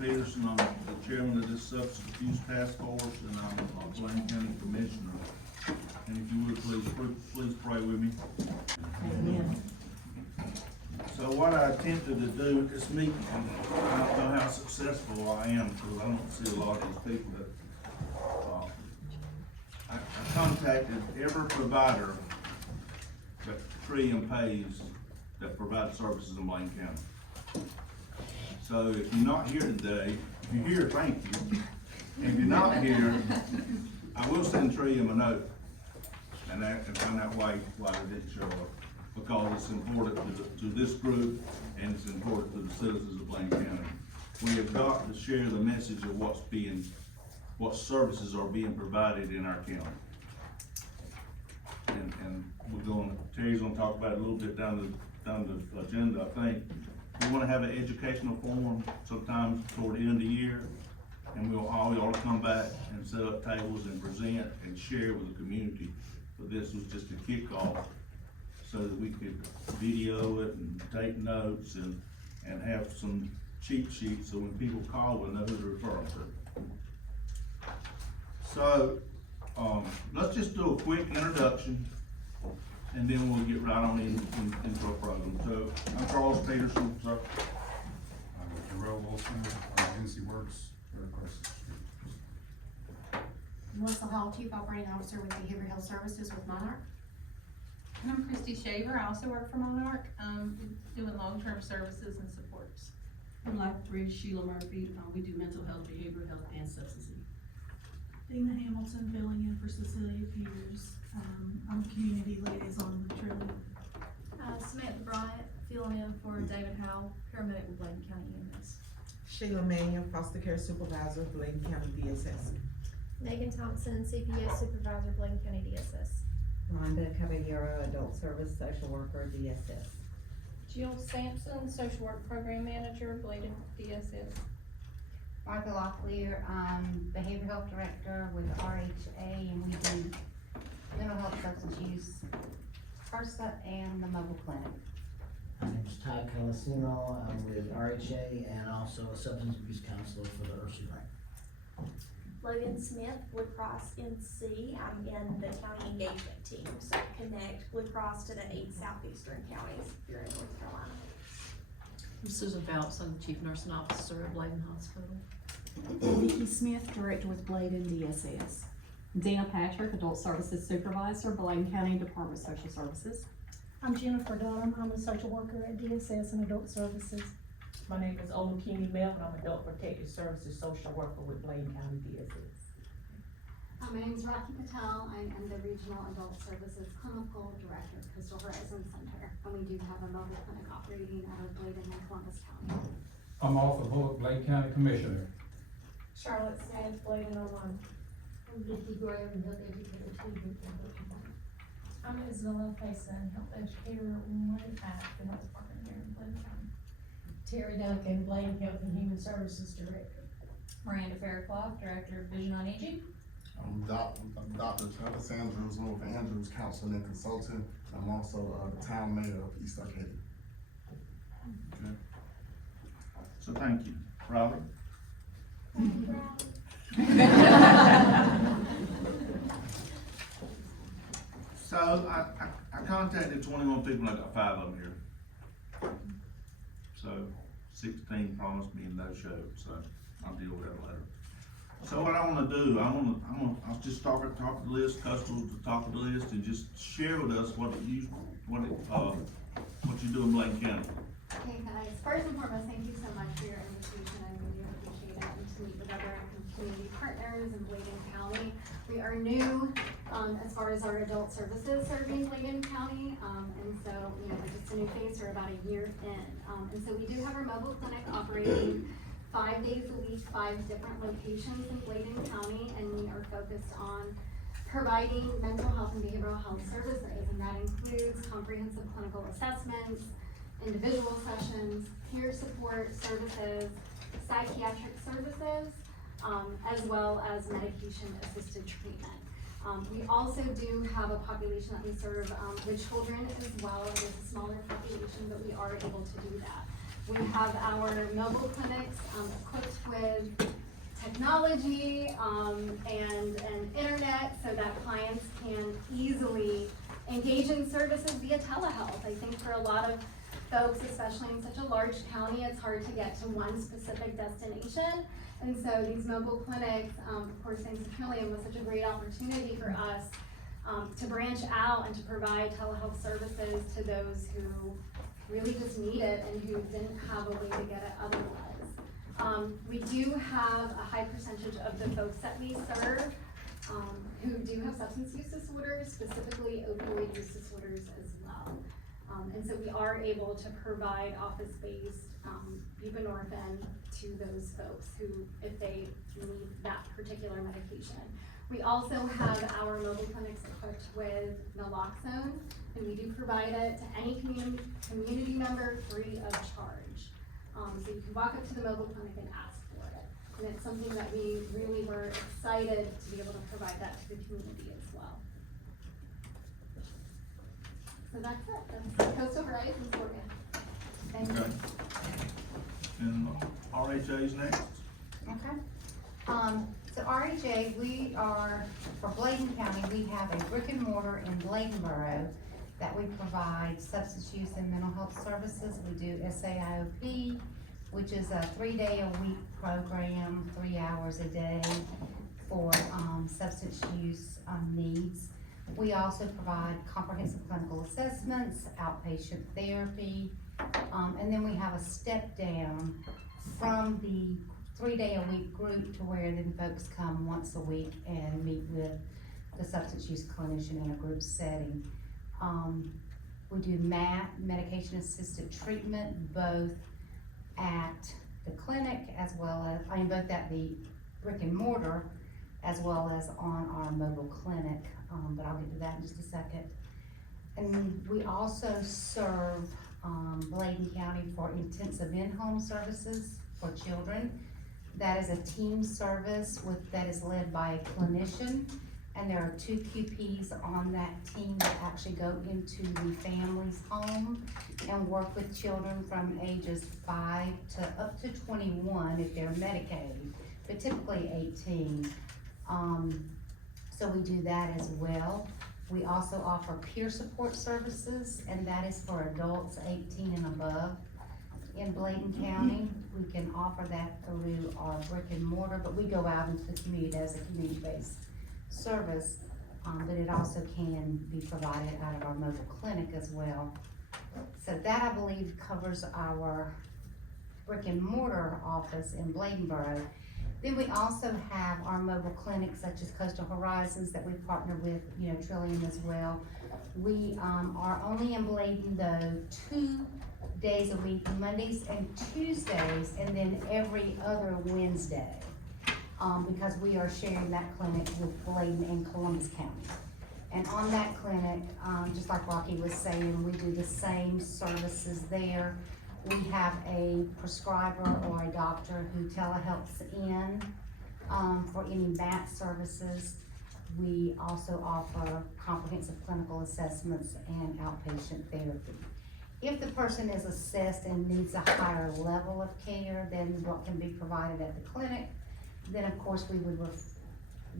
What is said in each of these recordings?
Peterson. I'm the chairman of this substance abuse task force, and I'm a Bladen County commissioner. And if you would, please pray with me. Amen. So what I attempted to do at this meeting, I don't know how successful I am, because I don't see a lot of these people that, I contacted every provider that Tree and pays that provide services in Bladen County. So if you're not here today, if you're here, thank you. If you're not here, I will send Tree him a note and find out why they didn't show up. Because it's important to this group and it's important to the citizens of Bladen County. We have got to share the message of what services are being provided in our county. And Terry's gonna talk about it a little bit down the agenda, I think. We wanna have an educational forum sometime toward the end of the year. And we ought to come back and set up tables and present and share with the community. But this was just a kickoff so that we could video it and take notes and have some cheat sheets so when people call, we'll know who to refer them to. So, let's just do a quick introduction and then we'll get right on into our program. So, I'm Charles Peterson, sir. Darrell Wilson, NC Works, right across the street. Melissa Hall, Chief Operating Officer with Behavioral Health Services with Monarch. And I'm Christy Shaver. I also work for Monarch, doing long-term services and supports. I'm Life 3, Sheila Murphy. We do mental health, behavioral health, and substance abuse. Dana Hamilton, filling in for Cecilia Peters. I'm community liaison with Trilly. Samantha Bryant, filling in for David Howell, paramedic with Bladen County EMS. Sheila Mannion, foster care supervisor, Bladen County DSS. Megan Thompson, CPS supervisor, Bladen County DSS. Rhonda Caballero, adult service social worker, DSS. Jill Sampson, social work program manager, Bladen DSS. Martha Locklear, Behavioral Health Director with RHA, and we do mental health, substance use, HRSA, and the mobile clinic. My name's Ty Calasino. I'm with RHA and also a substance abuse counselor for the Ursa grant. Logan Smith, Blue Cross NC. I'm in the county engagement team, so connect Blue Cross to the 8 southeastern counties here in North Carolina. I'm Susan Phelps. I'm the Chief Nursing Officer at Bladen Hospital. Vicki Smith, Director with Bladen DSS. Dana Patrick, Adult Services Supervisor, Bladen County Department of Social Services. I'm Jennifer Dunham. I'm a social worker at DSS and Adult Services. My name is Olukini Melvin. I'm Adult Protective Services social worker with Bladen County DSS. My name is Rocky Patel. I'm the Regional Adult Services Clinical Director at Coastal Horizon Center, and we do have a mobile clinic operating out of Bladen and Columbus County. I'm Arthur Bullock, Bladen County Commissioner. Charlotte Smith, Bladen Online. I'm Vicki Graham, Health Educator too. I'm Isabella Payson, Health Educator 1 at the Health Department here in Bladen County. Terry Duncan, Bladen Health and Human Services Director. Miranda Fairclough, Director of Vision on Aging. I'm Dr. Travis Andrews, with Andrews Counseling and Consulting. I'm also the town mayor of East Arcadia. Okay. So thank you. Robert? So I contacted 21 people, I got 5 of them here. So 16 promised me no show, so I'll deal with that later. So what I wanna do, I'll just talk at the top of the list, customers at the top of the list, and just share with us what you do in Bladen County. Okay guys, first and foremost, thank you so much for your invitation. I really appreciate it, and to meet with other community partners in Bladen County. We are new as far as our adult services serving Bladen County, and so we're just a new face. We're about a year in, and so we do have our mobile clinic operating 5 days a week, 5 different locations in Bladen County, and we are focused on providing mental health and behavioral health services, and that includes comprehensive clinical assessments, individual sessions, peer support services, psychiatric services, as well as medication-assisted treatment. We also do have a population that we serve with children as well. It is a smaller population, but we are able to do that. We have our mobile clinics, equipped with technology, and internet so that clients can easily engage in services via telehealth. I think for a lot of folks, especially in such a large county, it's hard to get to one specific destination. And so these mobile clinics, of course, St. Cecilia was such a great opportunity for us to branch out and to provide telehealth services to those who really just need it and who didn't have a way to get it otherwise. We do have a high percentage of the folks that we serve who do have substance use disorders, specifically opioid use disorders as well. And so we are able to provide office-based buprenorphine to those folks who, if they need that particular medication. We also have our mobile clinics equipped with naloxone, and we do provide it to any community member free of charge. So you can walk up to the mobile clinic and ask for it. And it's something that we really were excited to be able to provide that to the community as well. So that's it. That's Coastal Horizons for you. Thank you. Okay. And RHA's next. Okay. So RHA, we are, for Bladen County, we have a brick and mortar in Bladenboro that we provide substance use and mental health services. We do SAIOP, which is a 3-day-a-week program, 3 hours a day for substance use needs. We also provide comprehensive clinical assessments, outpatient therapy, and then we have a step down from the 3-day-a-week group to where then folks come once a week and meet with the substance use clinician in a group setting. We do MAT, medication assisted treatment, both at the clinic as well as, both at the brick and mortar as well as on our mobile clinic, but I'll get to that in just a second. And we also serve Bladen County for intensive in-home services for children. That is a team service that is led by a clinician, and there are 2 QPs on that team that actually go into the family's home and work with children from ages 5 to up to 21 if they're Medicaid, but typically 18. So we do that as well. We also offer peer support services, and that is for adults 18 and above. In Bladen County, we can offer that through our brick and mortar, but we go out into the community as a community-based service, but it also can be provided out of our mobile clinic as well. So that, I believe, covers our brick and mortar office in Bladenboro. Then we also have our mobile clinics such as Coastal Horizons that we partner with, Trillium as well. We are only in Bladen though 2 days a week, Mondays and Tuesdays, and then every other Wednesday, because we are sharing that clinic with Bladen and Columbus County. And on that clinic, just like Rocky was saying, we do the same services there. We have a prescriber or a doctor who telehealths in for any MAT services. We also offer comprehensive clinical assessments and outpatient therapy. If the person is assessed and needs a higher level of care than what can be provided at the clinic, then of course we would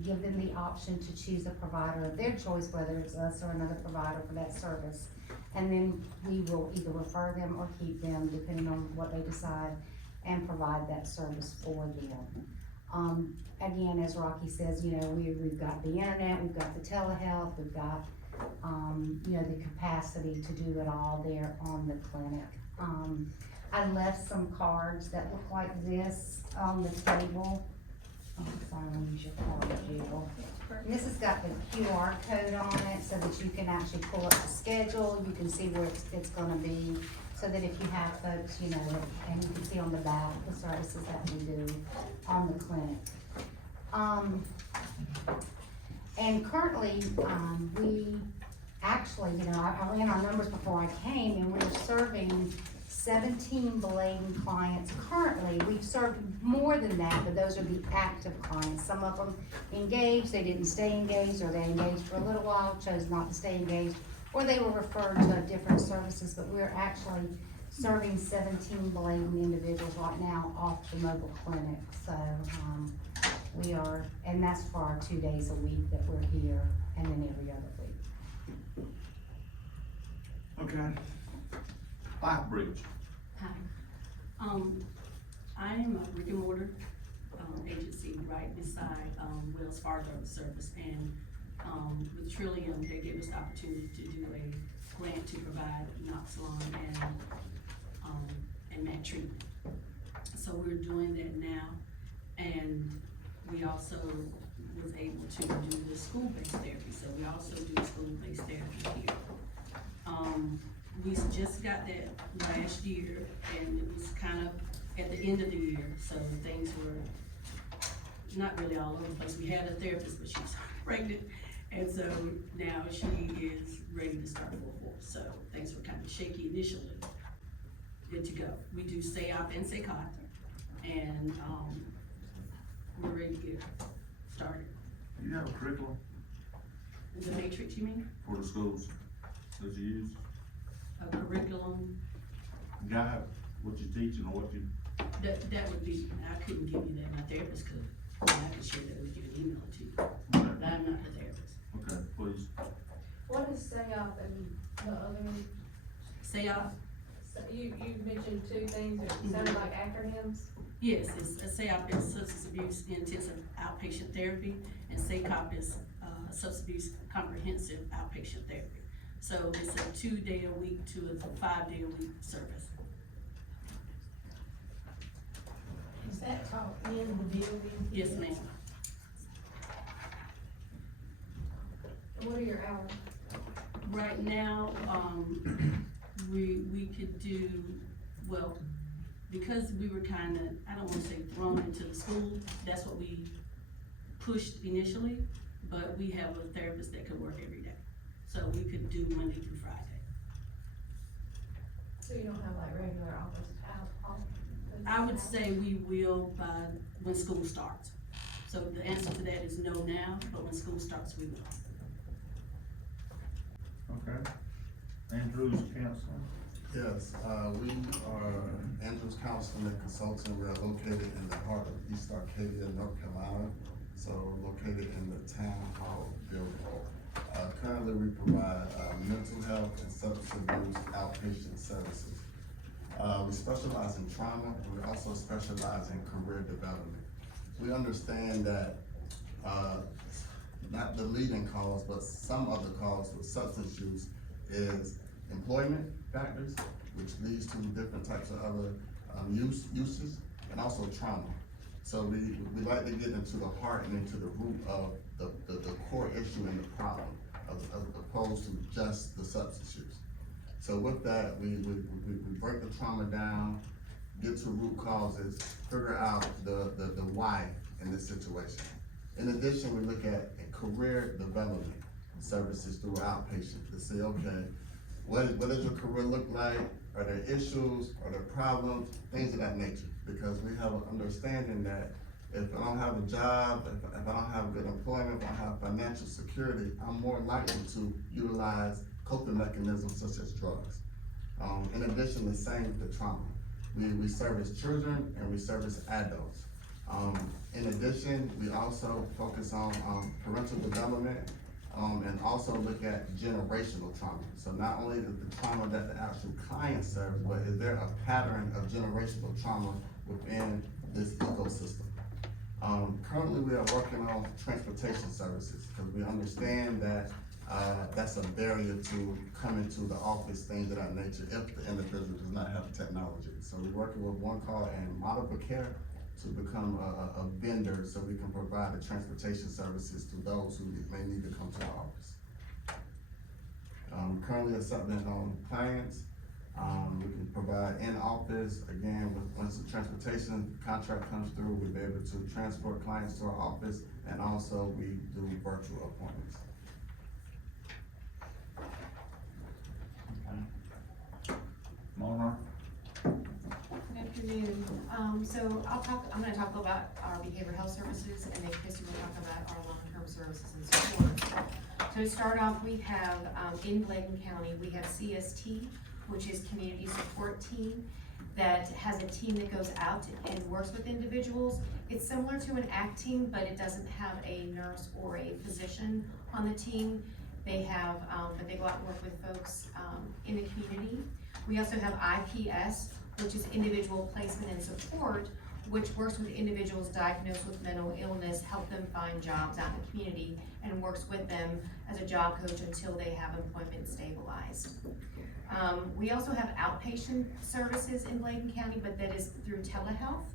give them the option to choose a provider of their choice, whether it's us or another provider for that service. And then we will either refer them or keep them, depending on what they decide, and provide that service for them. Again, as Rocky says, we've got the internet, we've got the telehealth, we've got the capacity to do it all there on the clinic. I left some cards that look like this on the table. Sorry, I'll use your card, Jill. And this has got the QR code on it so that you can actually pull up the schedule, you can see where it's gonna be, so that if you have folks, and you can see on the back the services that we do on the clinic. And currently, we actually, I ran our numbers before I came, and we're serving 17 Bladen clients currently. We've served more than that, but those are the active clients. Some of them engaged, they didn't stay engaged, or they engaged for a little while, chose not to stay engaged, or they were referred to different services, but we're actually serving 17 Bladen individuals right now off the mobile clinic. So, we are, and that's for our 2 days a week that we're here, and then every other week. Okay. Life Bridge. Hi. I am a brick and mortar, agency right beside, Wells Fargo service, and, with Trillium, they gave us the opportunity to do a grant to provide Noxalon and mat treatment. So we're doing that now, and we also was able to do the school-based therapy, so we also do school-based therapy here. We just got that last year, and it was kind of at the end of the year, so things were not really all over the place. We had a therapist, but she was pregnant, and so now she is ready to start full force, so things were kind of shaky initially. Good to go. We do SEOP and SECOT, and, we're ready to get started. Do you have a curriculum The matrix, you mean? for the schools that you use? A curriculum, Guide, what you're teaching or what you, that would be, I couldn't give you that, my therapist could. I could share that with you and email it to you, but I'm not the therapist. okay, please. What is SEOP and the other one? SEOP, So you mentioned two things that sounded like acronyms. yes, it's, SEOP is substance abuse intensive outpatient therapy, and SECOP is, substance abuse comprehensive outpatient therapy. So it's a 2-day-a-week to a 5-day-a-week service. Is that taught in the building? Yes, ma'am. And what are your hours? Right now, we could do, well, because we were kinda, I don't wanna say thrown into the school, that's what we pushed initially, but we have a therapist that could work every day. So we could do Monday through Friday. So you don't have like regular office? I would say we will by when school starts. So the answer to that is no now, but when school starts, we will. Okay. Andrews Counseling. Yes, we are Andrews Counseling and Consulting. We are located in the heart of East Arcadia, North Carolina, so located in the town hall building. Currently, we provide mental health and substance abuse outpatient services. We specialize in trauma, and we also specialize in career development. We understand that not the leading cause, but some of the cause with substance use is employment factors, which leads to different types of other uses, and also trauma. So we like to get into the heart and into the root of the core issue and the problem, as opposed to just the substance use. So with that, we break the trauma down, get to root causes, figure out the why in this situation. In addition, we look at career development services through outpatient to say, okay, what does your career look like? Are there issues? Are there problems? Things of that nature. Because we have an understanding that if I don't have a job, if I don't have good employment, if I don't have financial security, I'm more likely to utilize coping mechanisms such as drugs. In addition, the same with the trauma. We service children and we service adults. In addition, we also focus on parental development and also look at generational trauma. So not only the trauma that the actual client serves, but is there a pattern of generational trauma within this ecosystem? Currently, we are working on transportation services because we understand that that's a barrier to coming to the office, things of that nature, if the individual does not have the technology. So we're working with one called Model for Care to become a vendor so we can provide the transportation services to those who may need to come to our office. Currently accepting clients. We can provide in-office, again, once the transportation contract comes through, we'll be able to transport clients to our office, and also we do virtual appointments. Monarch. Good afternoon. So I'm gonna talk about our behavioral health services, and then Christy will talk about our long-term services and support. So to start off, we have, in Bladen County, we have CST, which is community support team, that has a team that goes out and works with individuals. It's similar to an ACT team, but it doesn't have a nurse or a physician on the team. They have, but they go out and work with folks in the community. We also have IPS, which is individual placement and support, which works with individuals diagnosed with mental illness, help them find jobs out in the community, and works with them as a job coach until they have employment stabilized. We also have outpatient services in Bladen County, but that is through telehealth.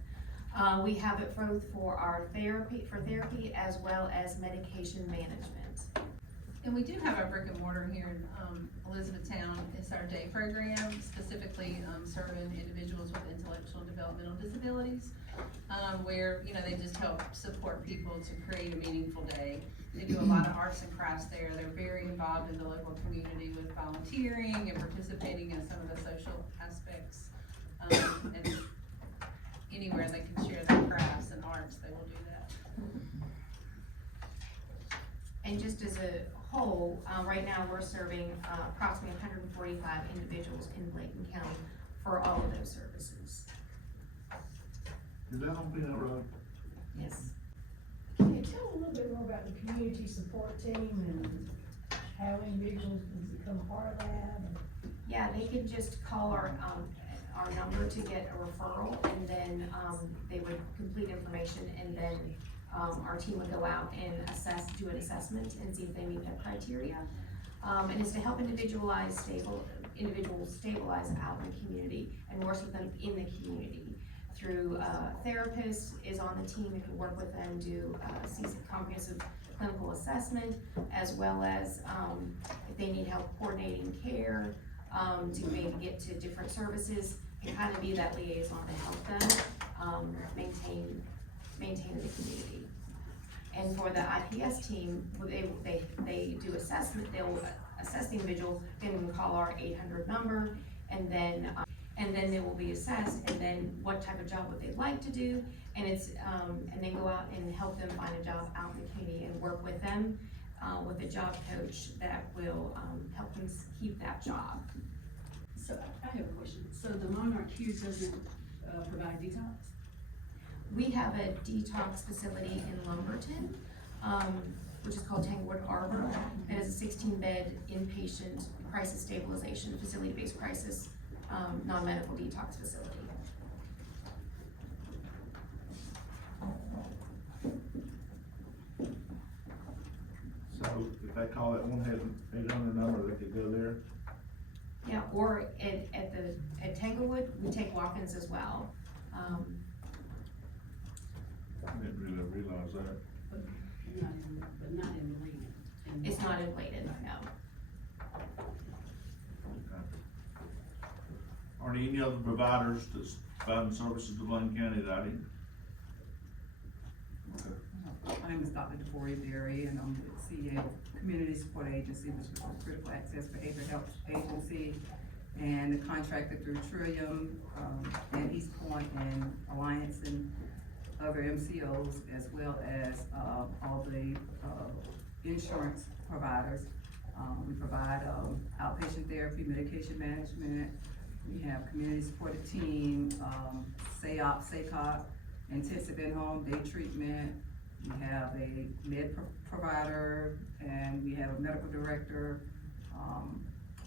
We have it both for our therapy as well as medication management. And we do have our brick and mortar here in Elizabethtown. It's our day program, specifically serving individuals with intellectual and developmental disabilities, where, you know, they just help support people to create a meaningful day. They do a lot of arts and crafts there. They're very involved in the local community with volunteering and participating in some of the social aspects. And anywhere they can share their crafts and arts, they will do that. And just as a whole, right now we're serving approximately 145 individuals in Bladen County for all of those services. Is that on Peanut Road? Yes. Can you tell a little bit more about the community support team and how individuals can become part of that? Yeah, they can just call our number to get a referral, and then they would complete information, and then our team would go out and do an assessment and see if they meet that criteria. And it's to help individuals stabilize out in the community and work with them in the community. Through therapist is on the team, who can work with them, do comprehensive clinical assessment, as well as if they need help coordinating care, to maybe get to different services, and kind of be that liaison to help them maintain the community. And for the IPS team, they do assessment. They'll assess the individual, then call our 800 number, and then they will be assessed, and then what type of job would they like to do, and it's and then go out and help them find a job out in the community and work with them with a job coach that will help them keep that job. So I have a question. So the Monarch here doesn't provide detox? We have a detox facility in Lumberton, which is called Tanglewood Arbor. It is a 16-bed inpatient crisis stabilization, facility-based crisis, non-medical detox facility. So if they call that 1-800 number, they could go there? Yeah, or at Tanglewood, we take walk-ins as well. I didn't really realize that. But not in Bladen. It's not in Bladen, no. Are there any other providers that's providing services to Bladen County that I didn't? Okay. My name is Dr. DeVory Berry, and I'm the CEO of Community Support Agency, which is a critical access behavioral health agency, and the contractor through Trillium, and East Point, and Alliance, and other MCOs, as well as all the insurance providers. We provide outpatient therapy, medication management. We have community supported team, SACOP, intensive in-home day treatment. We have a med provider, and we have a medical director.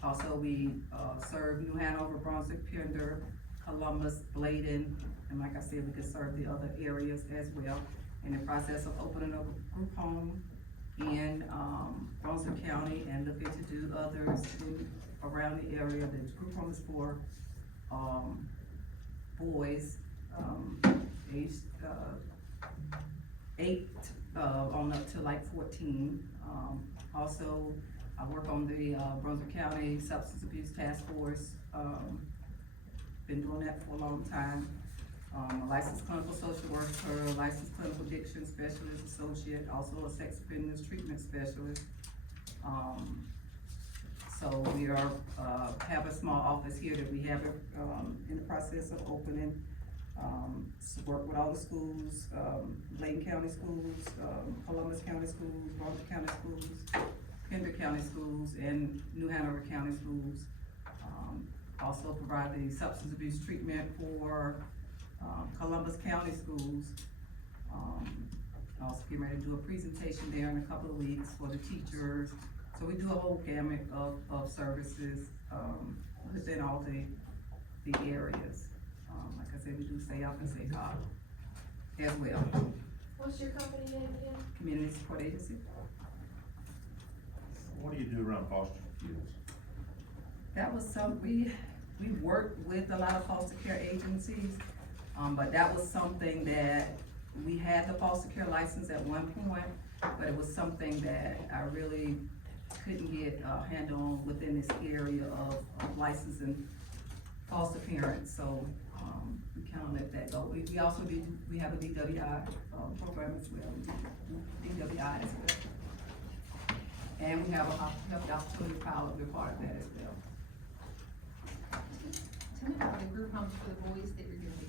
Also, we serve New Hanover, Brunswick, Pender, Columbus, Bladen, and like I said, we can serve the other areas as well. In the process of opening up a group home in Brunswick County, and looking to do others around the area. The group home is for boys aged 8 on up to like 14. Also, I work on the Brunswick County Substance Abuse Task Force. Been doing that for a long time. A licensed clinical social worker, licensed clinical addiction specialist associate, also a sex offenders treatment specialist. So we are, have a small office here that we have in the process of opening. Work with all the schools, Bladen County schools, Columbus County schools, Brunswick County schools, Pender County schools, and New Hanover County schools. Also provide the substance abuse treatment for, Columbus County schools. Also getting ready to do a presentation there in a couple of weeks for the teachers. So we do a whole gamut of services, within all the areas. Like I said, we do say up and say God as well. What's your company name again? Community Support Agency. What do you do around foster kids? That was we worked with a lot of foster care agencies, but that was something that we had the foster care license at one point, but it was something that I really couldn't get a handle on within this area of licensing foster parents, so, we kind of let that go. We also we have a DWI, program as well, we do DWI as well. And we have a health opportunity pilot, we're part of that as well. Tell me about the group homes for the boys that you're gonna be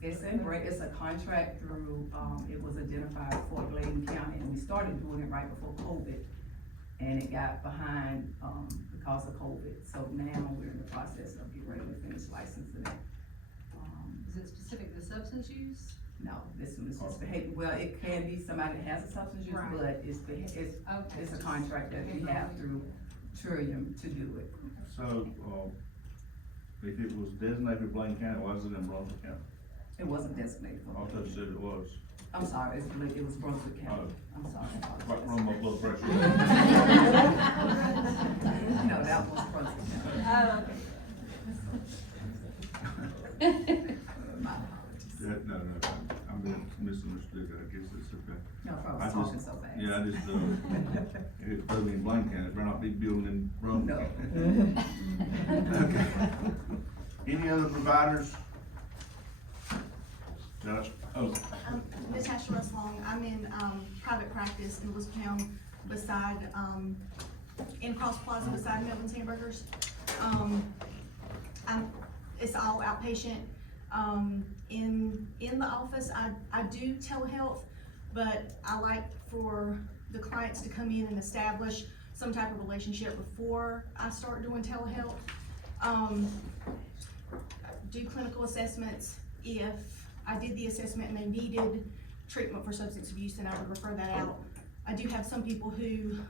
opening. It's a contract through, it was identified for Bladen County, and we started doing it right before COVID. And it got behind, because of COVID, so now we're in the process of getting ready to finish licensing it. Is it specific to substance use? No, this one is just behavior, well, it can be somebody that has a substance use, Right. but it's a contract that we have through Trillium to do it. So, if it was designated Blaine County, why is it in Brunswick County? It wasn't designated I for, thought you said it was. I'm sorry, it was Brunswick County, I'm sorry. Right from my blood pressure. No, that was Brunswick County. Oh, okay. My apologies. Yeah, no, I'm being misunderstood, I guess it's okay. No, I I was just- talking so fast. Yeah, I just, if it's supposed to be in Blaine County, it better not be building in Brunswick. No. Okay. Any other providers? Josh? Oh, Natasha Russ-Long, I'm in, private practice in Elizabethtown beside, in Cross Plaza beside Milton's Hamburgers. It's all outpatient. In the office, I do telehealth, but I like for the clients to come in and establish some type of relationship before I start doing telehealth. Do clinical assessments. If I did the assessment and they needed treatment for substance abuse, then I would refer that out. I do have some people who,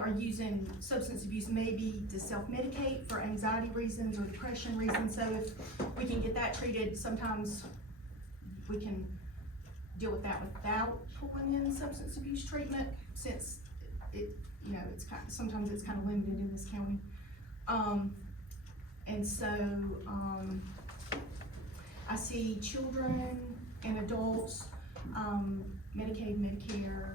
are using substance abuse maybe to self-medicate for anxiety reasons or depression reasons. So if we can get that treated, sometimes we can deal with that without pulling in substance abuse treatment, since sometimes it's kind of limited in this county. I see children and adults, Medicaid, Medicare,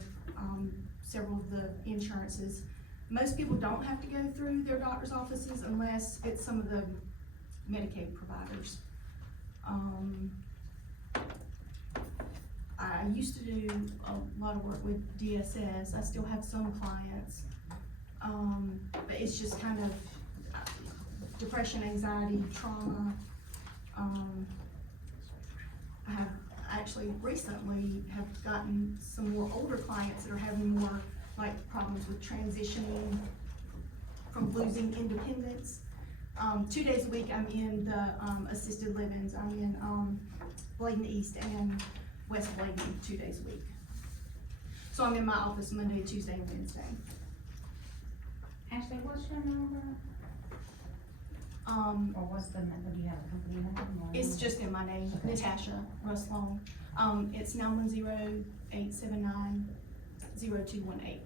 several of the insurances. Most people don't have to go through their doctor's offices unless it's some of the Medicaid providers. I used to do a lot of work with DSS. I still have some clients, but it's just kind of depression, anxiety, trauma. I have actually recently have gotten some more older clients that are having more like problems with transitioning from losing independence. 2 days a week I'm in the assisted livings. I'm in Bladen East and West Bladen 2 days a week. So I'm in my office Monday, Tuesday, and Wednesday. Ashley, what's your number? Or what's the, do you have a company number? It's just in my name, Natasha Russ-Long. It's 910-879-0218.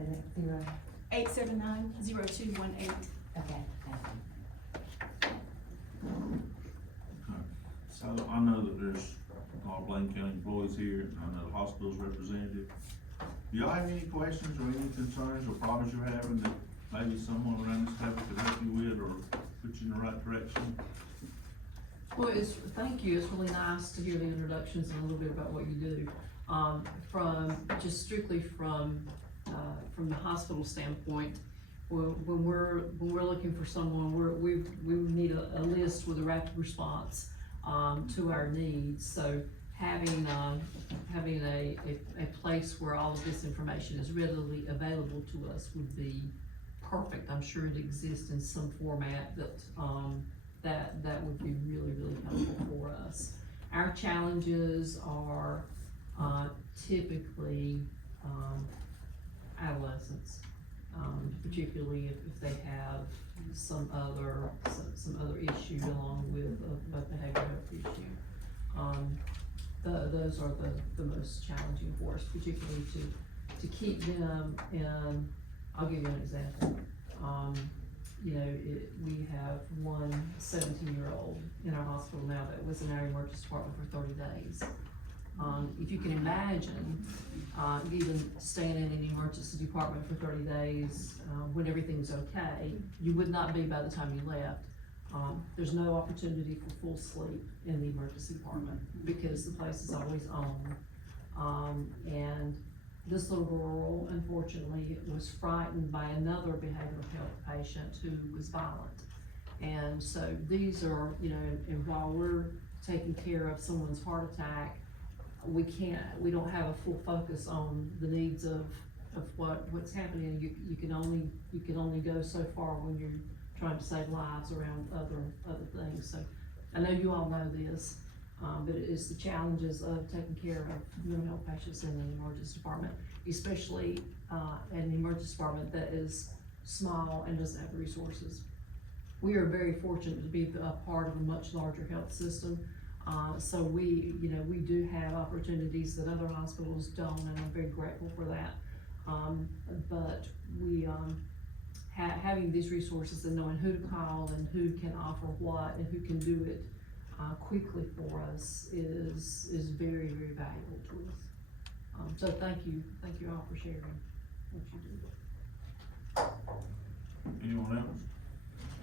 Is it 0? 879-0218. Okay, so I know that there's all Blaine County employees here, and I know the hospital's represented. Do y'all have any questions or any concerns or problems you're having that maybe someone around this table could help you with or put you in the right direction? Well, thank you, it's really nice to hear the introductions and a little bit about what you do. Strictly from the hospital standpoint, when we're looking for someone, we need a list with a rapid response to our needs. So having a place where all of this information is readily available to us would be perfect, I'm sure it exists in some format that would be really, really helpful for us. Our challenges are, typically, adolescents, particularly if they have some other issue along with a behavioral health issue. Those are the most challenging for us, particularly to keep them in. I'll give you an example. We have one 17-year-old in our hospital now that was in our emergency department for 30 days. If you can imagine, even staying in an emergency department for 30 days, when everything's okay, you would not be by the time you left. There's no opportunity for full sleep in the emergency department because the place is always on. And this little girl, unfortunately, was frightened by another behavioral health patient who was violent. And so these are, and while we're taking care of someone's heart attack, we don't have a full focus on the needs of what's happening. You can only go so far when you're trying to save lives around other things. So I know you all know this, but it is the challenges of taking care of mental health patients in an emergency department, especially an emergency department that is small and doesn't have the resources. We are very fortunate to be a part of a much larger health system. So we do have opportunities that other hospitals don't, and I'm very grateful for that. But we, having these resources and knowing who to call and who can offer what and who can do it quickly for us is very, very valuable to us. So thank you all for sharing what you do. Anyone else?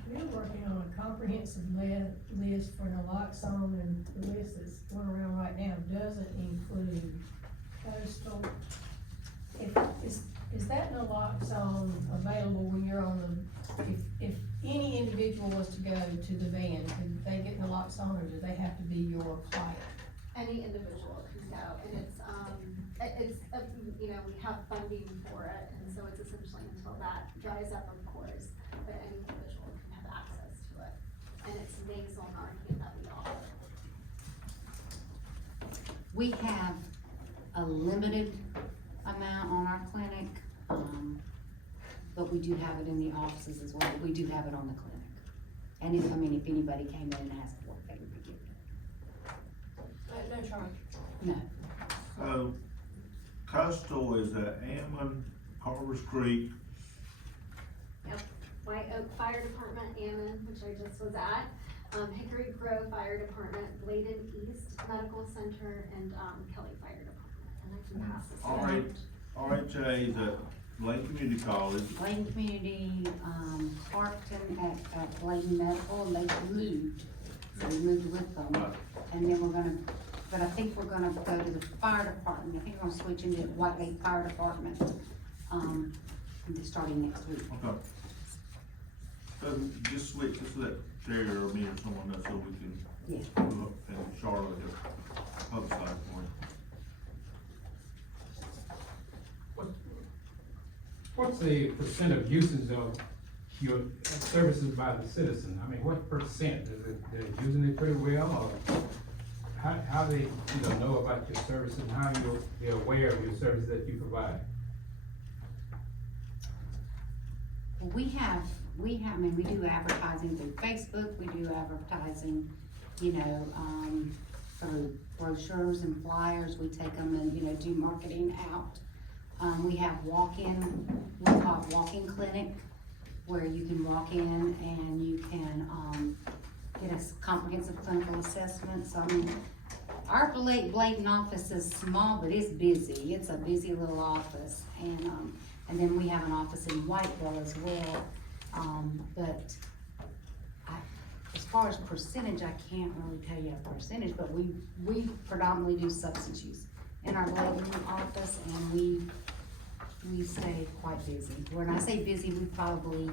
We're working on a comprehensive list for naloxone, and the list that's going around right now doesn't include coastal. Is that naloxone available when you're on if any individual was to go to the van, could they get naloxone, or do they have to be your client? Any individual can go, and we have funding for it, and so it's essentially until that dries up, of course, but any individual can have access to it. And it's nasal Narcan that we offer. We have a limited amount on our clinic, but we do have it in the offices as well. We do have it on the clinic. And if anybody came in and asked for it, they would be given it. No charge. No. So, coastal is at Ammon, Carvers Creek. Yep, White Oak Fire Department, Ammon, which I just was at, Hickory Grove Fire Department, Bladen East Medical Center, and Kelly Fire Department, and I can pass this around. RHA is at Bladen Community College. Bladen Community, Clarkton at Bladen Medical, and they moved. So we moved with them. And then but I think we're gonna go to the fire department. I think we're gonna switch into White Lake Fire Department, starting next week. Okay. So just switch, just let Terry or me or someone know so we can. Yeah. Look, and Charlotte will publicize for you. What's the percent of usage of your services by the citizen? I mean, what percent? Is it, they're using it pretty well, or how they, know about your services, and how they're aware of your services that you provide? Well, we do advertising through Facebook, we do advertising, through brochures and flyers, we take them and, do marketing out. We have we call it walk-in clinic, where you can walk in and you can, get a comprehensive clinical assessment. So, our Bladen office is small, but it's busy. It's a busy little office. And then we have an office in Whiteville as well. But as far as percentage, I can't really tell you a percentage, but we predominantly do substance use in our Bladen office, and we stay quite busy. When I say busy, we probably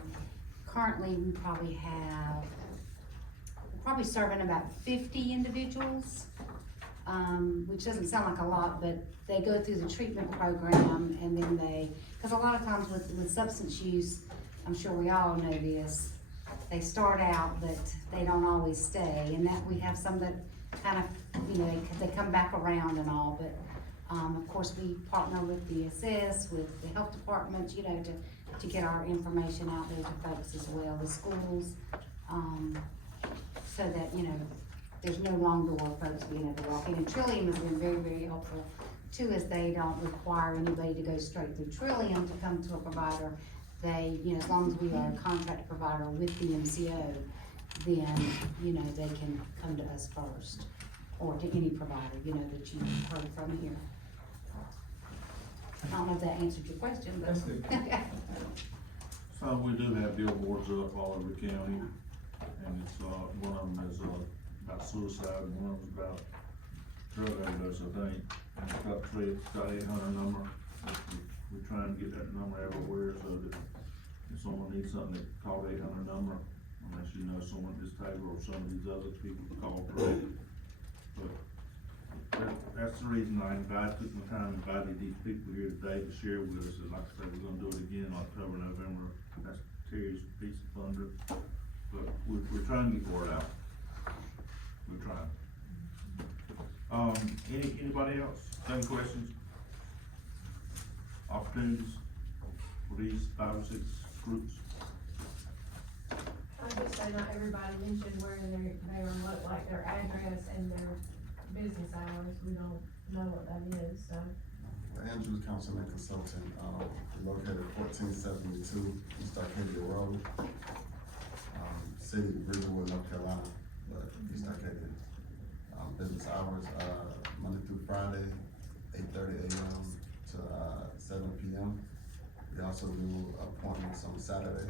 serving about 50 individuals, which doesn't sound like a lot, but they go through the treatment program, and then because a lot of times with substance use, I'm sure we all know this, they start out, but they don't always stay, and that we have some that kind of, you know, they come back around and all, but, of course, we partner with the SS, with the health department, you know, to get our information out there to folks as well, the schools, so that, you know, there's no long door folks being able to walk in. And Trillium has been very, very helpful too, as they don't require anybody to go straight through Trillium to come to a provider. They, you know, as long as we are a contract provider with the MCO, then, you know, they can come to us first, or to any provider, you know, that you've heard from here. I don't know if that answered your question, but. That's good. So we do have billboards up all over the county, and it's, one of them is, about suicide, and one of them's about drug overdose, I think. And it's got 800 number. We're trying to get that number everywhere, so that if someone needs something, they call the 800 number, unless you know someone at this table or some of these other people to call for it. But that's the reason I took my time and invited these people here today to share with us, and like I said, we're gonna do it again in October, November. That's Terry's piece of thunder, but we're trying to get word out. We're trying. Anybody else? Any questions? Opportunities for these 5 or 6 groups? I just say not everybody mentioned where they are, like their address and their business hours, we don't know what that is, so. Andrews Counseling Consultant, located at 1472 East Arcadia Road, city of Bridgewood, North Carolina, but East Arcadia. Business hours, Monday through Friday, 8:30 a.m. to 7 p.m. We also do appointments on Saturday.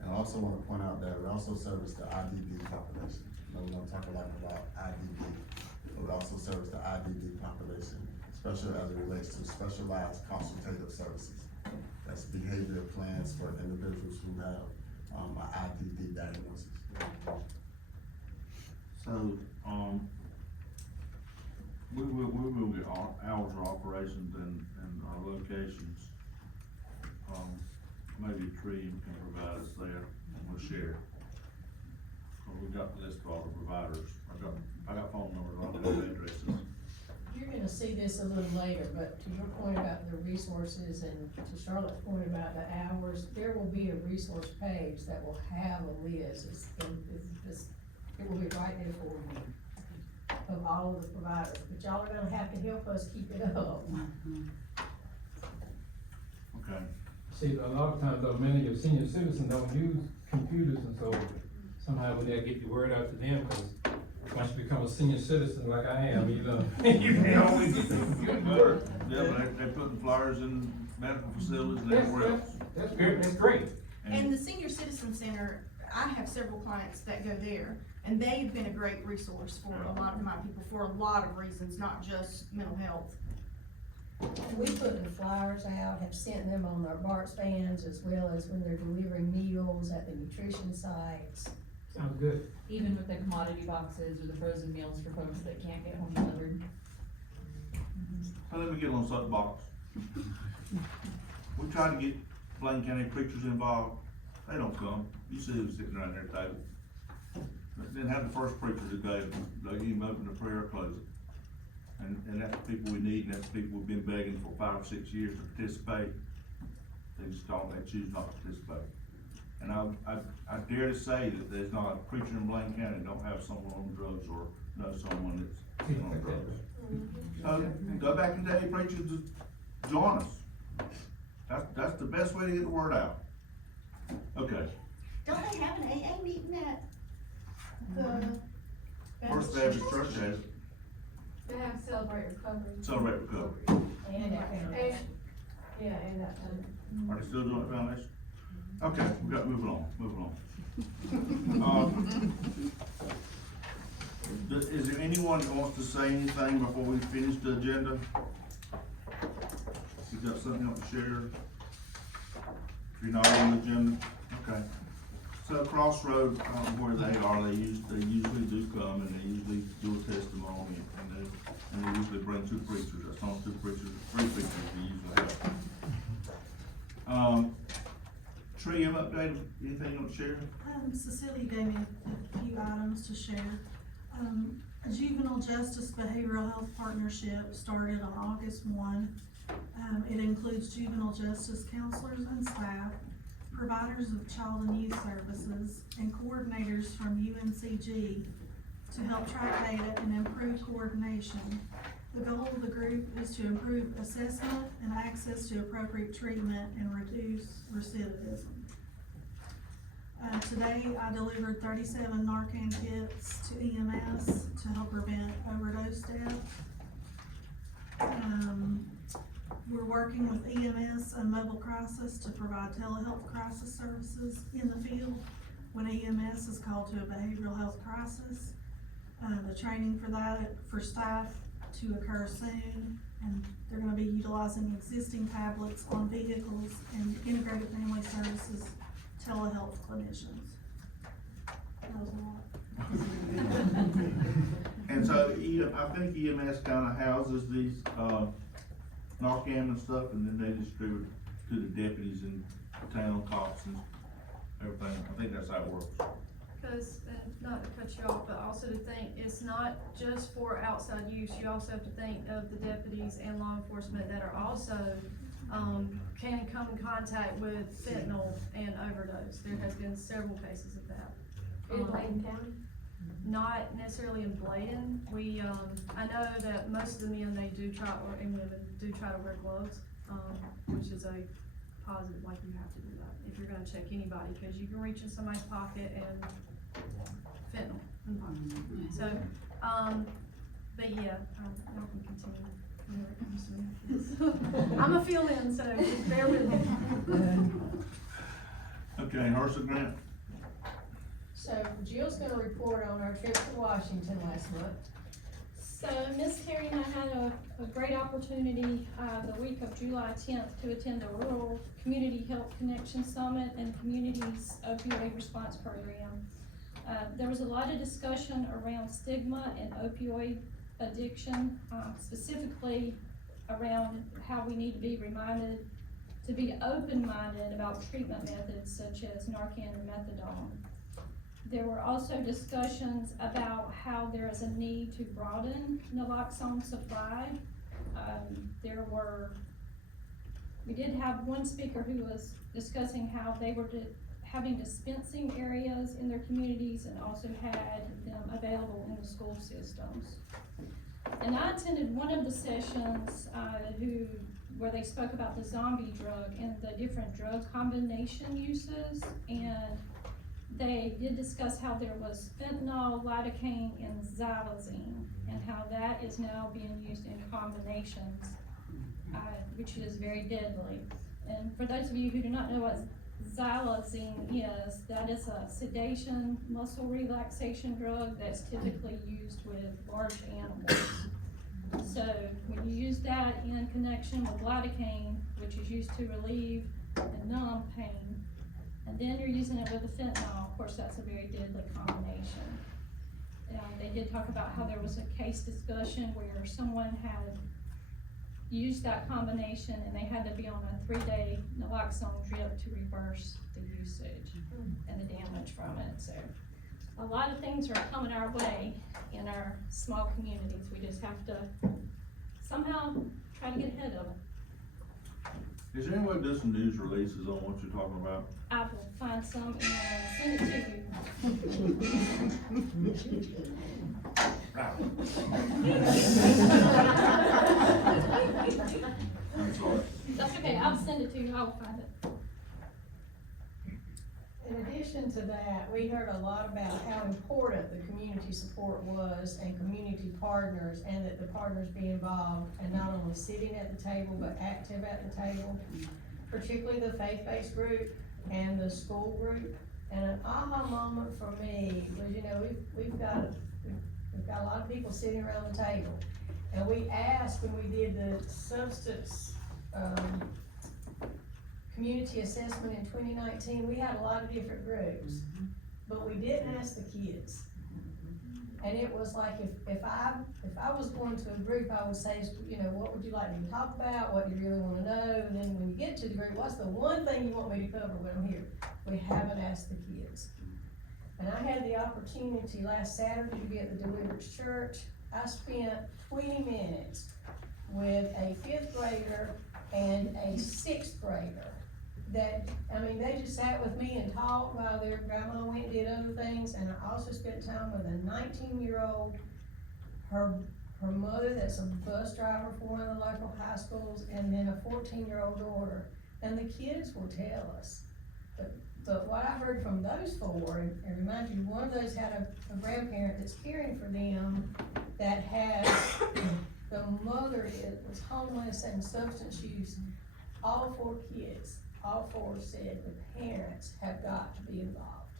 And I also want to point out that we also service the IDD population. I know we're gonna talk a lot about IDD, but we also service the IDD population, especially as it relates to specialized consultative services. That's behavioral plans for individuals who have an IDD diagnosis. So, we will get hours of operations and our locations. Maybe Trillium can provide us there, and we'll share. We got the list of all the providers. I got phone numbers, I don't have addresses. You're gonna see this a little later, but to your point about the resources and to Charlotte's point about the hours, there will be a resource page that will have a list. It will be right there for you of all of the providers, but y'all are gonna have to help us keep it up. Okay. See, a lot of times, though, many of your senior citizens don't use computers, and so somehow we gotta get the word out to them, cause once you become a senior citizen like I am, you know, you can always get some good work. Yeah, but they're putting flyers in medical facilities and everywhere else. That's good, that's great. And the Senior Citizen Center, I have several clients that go there, and they've been a great resource for a lot of my people for a lot of reasons, not just mental health. And we put the flyers out, have sent them on our BART stands, as well as when they're delivering meals at the nutrition sites. Sounds good. Even with the commodity boxes or the frozen meals for folks that can't get home delivered. So let me get on soapbox. We try to get Bladen County preachers involved. They don't come. You see them sitting around their table. Then have the first preacher today, they even open the prayer closet. And that's the people we need, and that's the people we've been begging for 5 or 6 years to participate. They just don't, they choose not to participate. And I dare to say that there's not a preacher in Bladen County that don't have someone on drugs or know someone that's on drugs. So go back and tell your preachers to join us. That's the best way to get the word out. Okay. Don't they have an AA meeting at the First Baptist Church has it. They have Celebrate Recovery. Celebrate Recovery. And that foundation. Yeah, and that foundation. Are they still doing it, foundation? Okay, we got to move along. Is there anyone that wants to say anything before we finish the agenda? You got something else to share? If you're not on the agenda, okay. So Crossroad, I don't know where they are, they usually do come and they usually do a testimony and they usually bring 2 preachers, that's not 2 preachers, 3 preachers they usually have. Trio Okay, anything you want to share? Cecilia gave me a few items to share. A juvenile justice behavioral health partnership started on August 1. It includes juvenile justice counselors and staff, providers of child and youth services, and coordinators from UNCG to help track data and improve coordination. The goal of the group is to improve assessment and access to appropriate treatment and reduce recidivism. Today, I delivered 37 Narcan kits to EMS to help prevent overdose death. We're working with EMS and mobile crisis to provide telehealth crisis services in the field when EMS is called to a behavioral health crisis. The training for that, for staff to occur soon, and they're gonna be utilizing existing tablets on vehicles and integrated family services telehealth clinicians. That was a lot. And so, I think EMS kinda houses these, Narcan and stuff, and then they distribute to the deputies and town cops and everything. I think that's how it works. Cause, not to cut you off, but also to think, it's not just for outside use, you also have to think of the deputies and law enforcement that are also, can come in contact with fentanyl and overdose. There has been several cases of that. In Bladen County? Not necessarily in Bladen. We, I know that most of the men, they do try, or and women do try to wear gloves, which is a positive, like you have to do that if you're gonna check anybody, cause you can reach in somebody's pocket and fentanyl in the pocket. So, but yeah, y'all can continue. whenever it comes to me. I'm a fill-in, so just bear with me. Okay, HRSA grant? So Jill's gonna report on our trip to Washington last month. So Miss Terry and I had a great opportunity, the week of July 10th to attend the Rural Community Health Connection Summit and Community's Opioid Response Program. There was a lot of discussion around stigma and opioid addiction, specifically around how we need to be reminded to be open-minded about treatment methods such as Narcan and methadone. There were also discussions about how there is a need to broaden naloxone supply. We did have one speaker who was discussing how they were having dispensing areas in their communities and also had them available in the school systems. And I attended one of the sessions where they spoke about the zombie drug and the different drug combination uses, and they did discuss how there was fentanyl, lidocaine, and xylazine, and how that is now being used in combinations, which is very deadly. And for those of you who do not know what xylazine is, that is a sedation, muscle relaxation drug that's typically used with large animals. So when you use that in connection with lidocaine, which is used to relieve and numb pain, and then you're using it with the fentanyl, of course, that's a very deadly combination. They did talk about how there was a case discussion where someone had used that combination and they had to be on a 3-day naloxone drip to reverse the usage and the damage from it. So a lot of things are coming our way in our small communities. We just have to somehow try to get ahead of it. Is there any way to do some news releases on what you're talking about? I will find some and send it to you. I'm sorry. That's okay, I'll send it to you, I'll find it. In addition to that, we heard a lot about how important the community support was and community partners, and that the partners be involved and not only sitting at the table, but active at the table, particularly the faith-based group and the school group. And an aha moment for me was, we've got a lot of people sitting around the table. And we asked when we did the substance, community assessment in 2019, we had a lot of different groups, but we didn't ask the kids. And it was like, if I was going to a group, I would say, you know, what would you like me to talk about, what do you really wanna know, and then when you get to the group, what's the one thing you want me to cover when I'm here? We haven't asked the kids. And I had the opportunity last Saturday to be at the Deliverance Church. I spent 20 minutes with a 5th grader and a 6th grader. That, I mean, they just sat with me and talked while their grandma went and did other things, and I also spent time with a 19-year-old, her mother that's a bus driver for one of the local high schools, and then a 14-year-old daughter. And the kids will tell us. But what I heard from those 4, and remind you, one of those had a grandparent that's caring for them that had, the mother was homeless and substance use. All 4 kids, all 4 said the parents have got to be involved.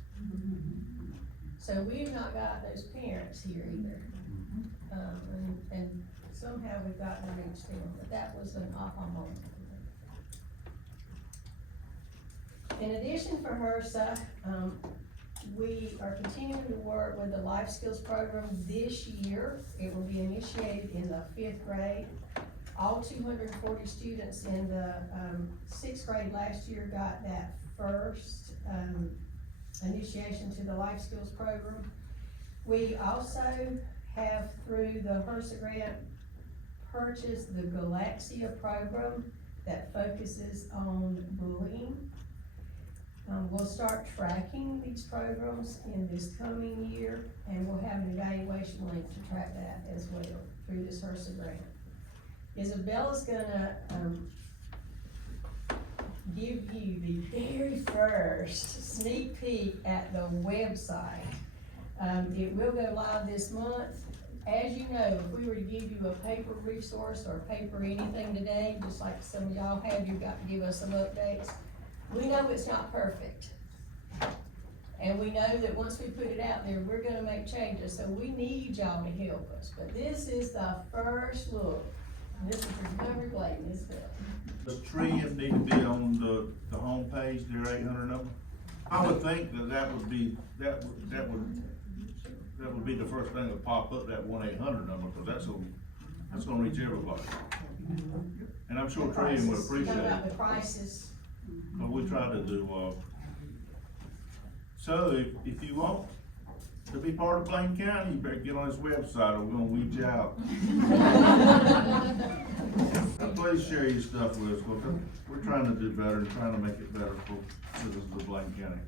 So we've not got those parents here either. And somehow we've got to reach them, but that was an aha moment. In addition for HRSA, we are continuing to work with the Life Skills Program this year. It will be initiated in the 5th grade. All 240 students in the 6th grade last year got that first initiation to the Life Skills Program. We also have, through the HRSA grant, purchased the Galaxia program that focuses on bullying. We'll start tracking these programs in this coming year, and we'll have an evaluation link to track that as well through this HRSA grant. Isabella's gonna give you the very first sneak peek at the website. It will go live this month. As you know, if we were to give you a paper resource or paper anything today, just like some of y'all have, you've got to give us some updates. We know it's not perfect. And we know that once we put it out there, we're gonna make changes, so we need y'all to help us. But this is the first look. And this is Recovery Bladen, isn't it? Does Trillium need to be on the homepage, their 800 number? I would think that would be the first thing to pop up, that 1-800 number, because that's gonna reach everybody. And I'm sure Trillium would appreciate About it. the prices. But we try to do, so if you want to be part of Bladen County, you better get on his website or we're gonna weed you out. Please share your stuff with us, because we're trying to do better and trying to make it better for citizens of Bladen County.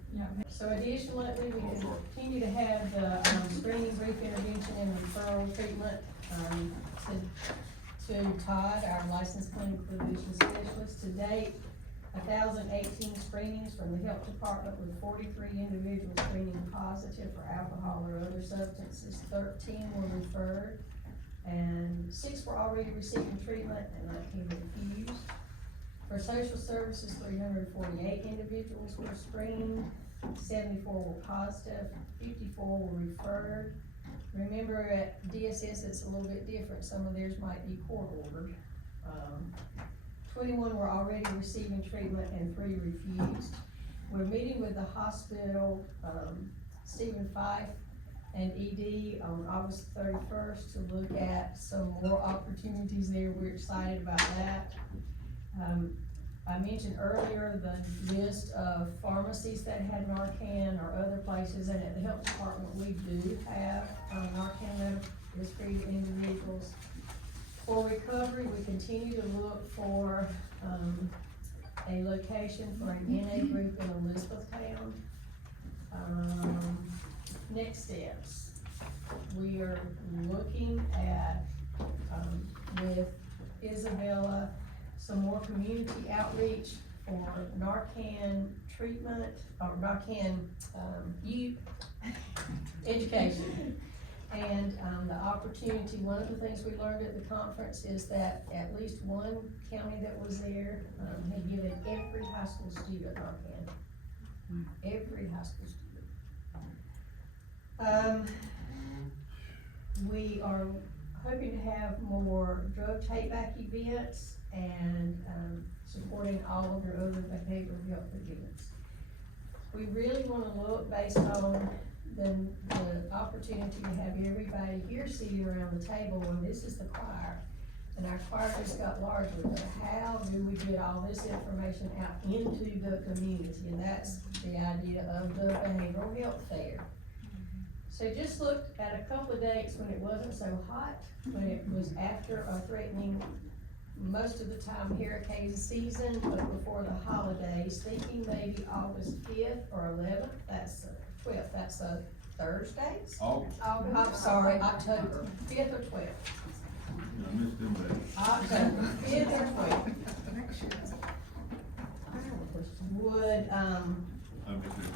So additionally, we continue to have the screening, brief intervention, and referral treatment to Todd, our licensed clinical division specialist. To date, 1,018 screenings from the health department, with 43 individuals screening positive for alcohol or other substances. 13 were referred, and 6 were already receiving treatment, and 19 refused. For social services, 348 individuals were screened, 74 were positive, 54 were referred. Remember, at DSS, it's a little bit different. Some of theirs might be court ordered. 21 were already receiving treatment and 3 refused. We're meeting with the hospital, Stephen Fife and ED on August 31st to look at some more opportunities there. We're excited about that. I mentioned earlier the list of pharmacies that had Narcan or other places, and at the health department, we do have Narcan that is free to individuals. For recovery, we continue to look for a location for an NA group in Elizabethtown. Next steps, we are looking at, with Isabella, some more community outreach for Narcan treatment, or Narcan, education. And the opportunity, one of the things we learned at the conference is that at least one county that was there had given every high school student Narcan. Every high school student. We are hoping to have more drug take-back events and supporting all of your other behavioral health events. We really want to look based on then the opportunity to have everybody here sitting around the table, and this is the choir. And our choir just got larger, but how do we get all this information out into the community? And that's the idea of the behavioral health fair. So just look at a couple of dates when it wasn't so hot, when it was after a threatening, most of the time hurricane season, but before the holidays, thinking maybe August 5th or 11th, that's 12th, that's a Thursdays? August. I'm sorry, October, 5th or 12th. I missed them days. October, 5th or 12th. Would, I missed it.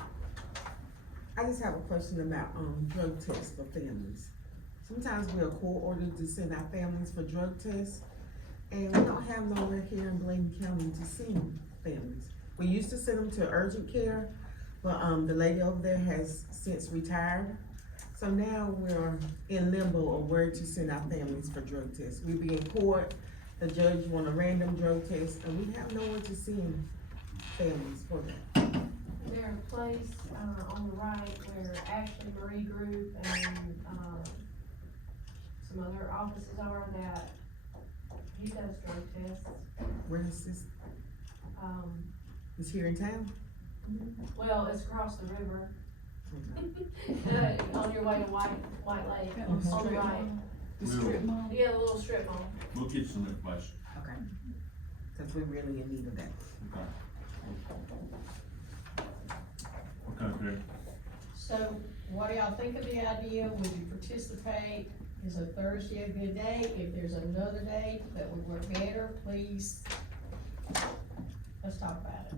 I just have a question about, drug tests for families. Sometimes we are court ordered to send our families for drug tests, and we don't have nowhere here in Bladen County to send families. We used to send them to urgent care, but, the lady over there has since retired. So now we're in limbo of where to send our families for drug tests. We be in court, the judge want a random drug test, and we have nowhere to send families for that. There's a place, on the right where Ashley Marie Group and, some other offices are that he does drug tests. Where is this? Um, It's here in town? well, it's across the river, Okay. on your way to White Lake, on the right. The strip mall? Yeah, the little strip mall. We'll get some information. Okay. Cause we're really in need of that. Okay, Greg. so what do y'all think of the idea? Would you participate? Is a Thursday a good day? If there's another day that would work better, please, let's talk about it.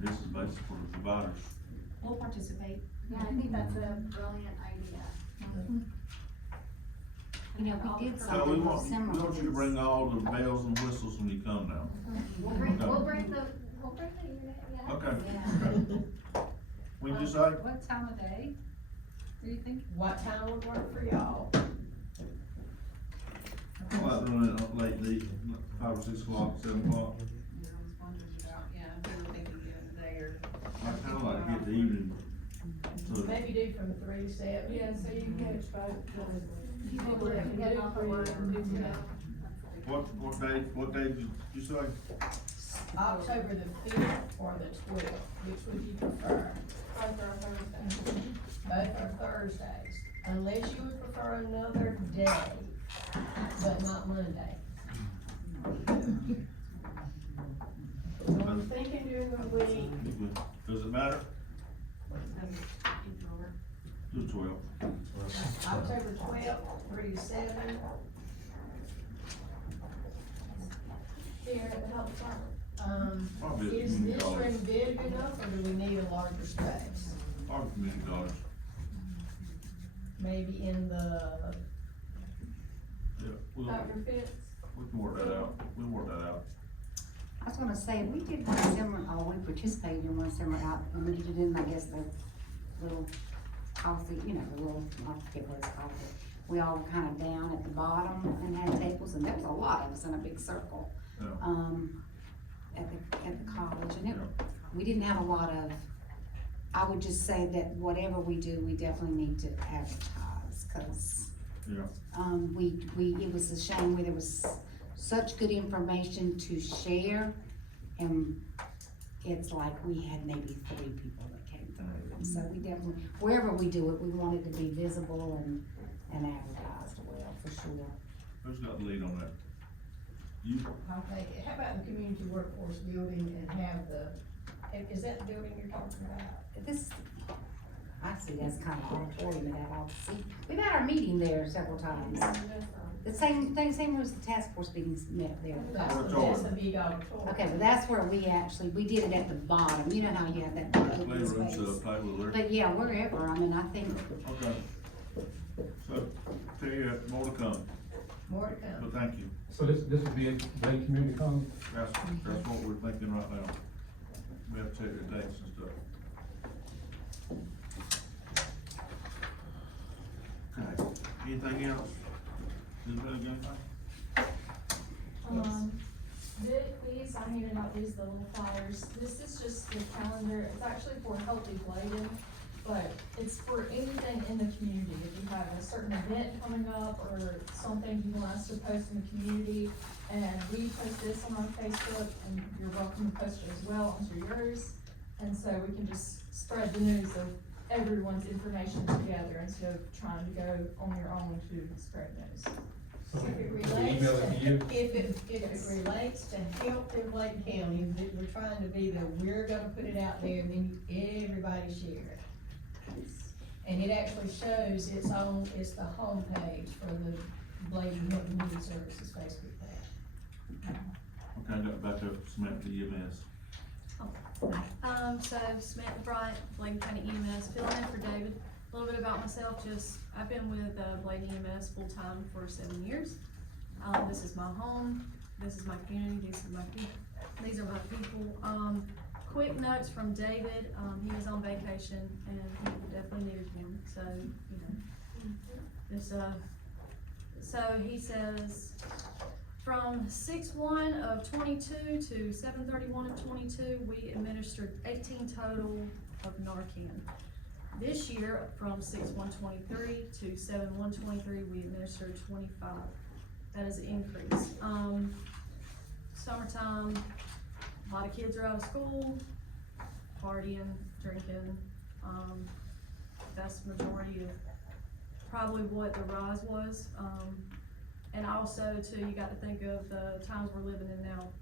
This is basically for the providers. We'll participate. Yeah, I think that's a brilliant idea. You know, we did So something we want you similar. to bring all the bells and whistles when you come now. We'll bring the unit, yeah. Okay. Yeah. Okay. We just say, What time of day do you think? What time would work for y'all? I like doing it up late, 5 or 6 o'clock, 7 o'clock. Yeah, I was wondering about, yeah, if they were thinking during the day or. I kinda like to get the evening. So, Maybe do from 3 to 7. Yeah, so you can catch both. People are getting off of work and do that. what day did you say? October the 5th or the 12th, which would you prefer? Both are Thursday. Both are Thursdays, unless you would prefer another day, but not Monday. So I'm thinking during the week, Does it matter? Do 12. October 12th, 3 to 7. Here at the health department. Probably Is community this college. room big enough, or do we need a larger space? Our community college. Maybe in the, Yeah, we'll, Dr. Fitz. we can work that out. We'll work that out. I was gonna say, we did one similar, we participated in one similar out, and we did it in, I guess, the little coffee, the little, I forget what it's called. We all were kind of down at the bottom and had tables, and there was a lot of us in a big circle. Yeah. At the college, and we didn't have a lot of, I would just say that whatever we do, we definitely need to advertise, cause Yeah. it was a shame where there was such good information to share, and it's like we had maybe 3 people that came through, and so we definitely, wherever we do it, we want it to be visible and advertised well, for sure. Who's got the lead on that? You? I'll take it. How about the community workforce building and have is that the building you're talking about? This, I see that's kind of auditorium that I ought to see. We've had our meeting there several times. The same thing as the task force meetings met there. That's the big auditorium. Okay, but that's where we did it at the bottom. You know how you have that big open Playroom space. set up tight with her. But yeah, wherever, I mean, I think, Okay. So, tell you, more to come, More to come. but thank you. So this would be a Bladen Community College? That's what we're thinking right now. We have to check the dates and stuff. Okay, anything else? Anybody got anything? These, I handed out these, the little flyers, this is just the calendar, it's actually for Healthy Bladen, but it's for anything in the community. If you have a certain event coming up, or something you want us to post in the community, and we post this on our Facebook, and you're welcome to post it as well onto yours. And so we can just spread the news of everyone's information together, instead of trying to go on your own to spread news. So If it we relates email it to you? to, if it relates to health in Bladen County, that we're trying to be we're gonna put it out there and then everybody share it. And it actually shows it's the homepage for the Bladen Health and Human Services Facebook page. Okay, I got back up, Samantha, EMS. So Samantha Bryant, Bladen County EMS, filling in for David. A little bit about myself, I've been with Bladen EMS full-time for 7 years. This is my home, this is my community, these are my people. Quick notes from David, he was on vacation and he definitely needed him, so, so he says, from 6/1 of 22 to 7/31 of 22, we administered 18 total of Narcan. This year, from 6/1/23 to 7/1/23, we administered 25. That is an increase. Summertime, a lot of kids are out of school, partying, drinking. That's the majority of probably what the rise was. And also too, you got to think of the times we're living in now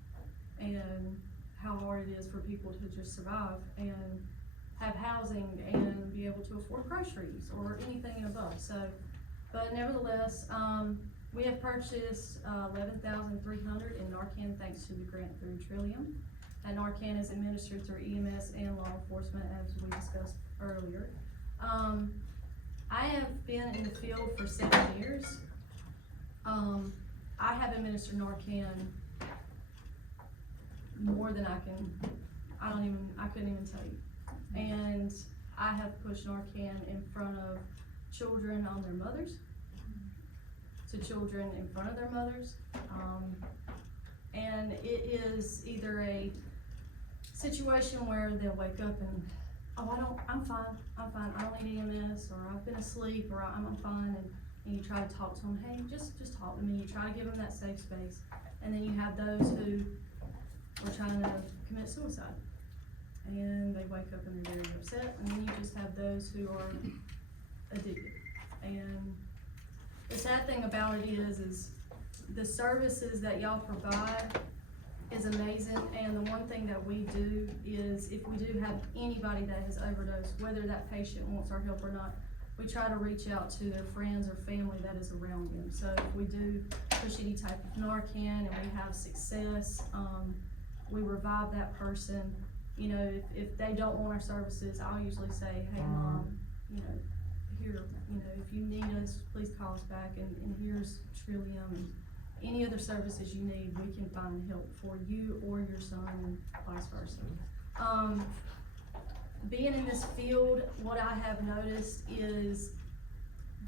and how hard it is for people to just survive and have housing and be able to afford groceries or anything above. So, but nevertheless, we have purchased 11,300 in Narcan thanks to the grant through Trillium. And Narcan is administered through EMS and law enforcement, as we discussed earlier. I have been in the field for 7 years. I have administered Narcan more than I couldn't even tell you. And I have pushed Narcan in front of children on their mothers, to children in front of their mothers. And it is either a situation where they'll wake up and, oh, I'm fine, I don't need EMS, or I've been asleep, or I'm fine, and you try to talk to them, hey, just talk to me, you try to give them that safe space. And then you have those who are trying to commit suicide, and they wake up and they're very upset, and then you just have those who are addicted. And the sad thing about it is the services that y'all provide is amazing, and the one thing that we do is, if we do have anybody that has overdosed, whether that patient wants our help or not, we try to reach out to their friends or family that is around them. So if we do push any type of Narcan and we have success, we revive that person. You know, if they don't want our services, I'll usually say, hey mom, here, if you need us, please call us back, and here's Trillium, and any other services you need, we can find help for you or your son, and vice versa. Being in this field, what I have noticed is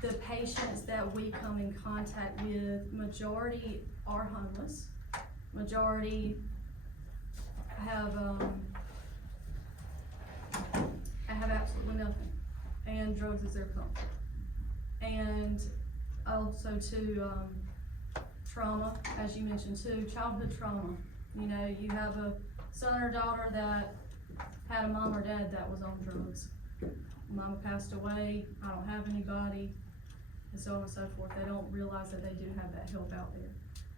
the patients that we come in contact with, majority are homeless, majority have absolutely nothing, and drugs is their comfort. And also too, trauma, as you mentioned too, childhood trauma. You have a son or daughter that had a mom or dad that was on drugs. Mama passed away, I don't have anybody, and so on and so forth. They don't realize that they do have that help out there.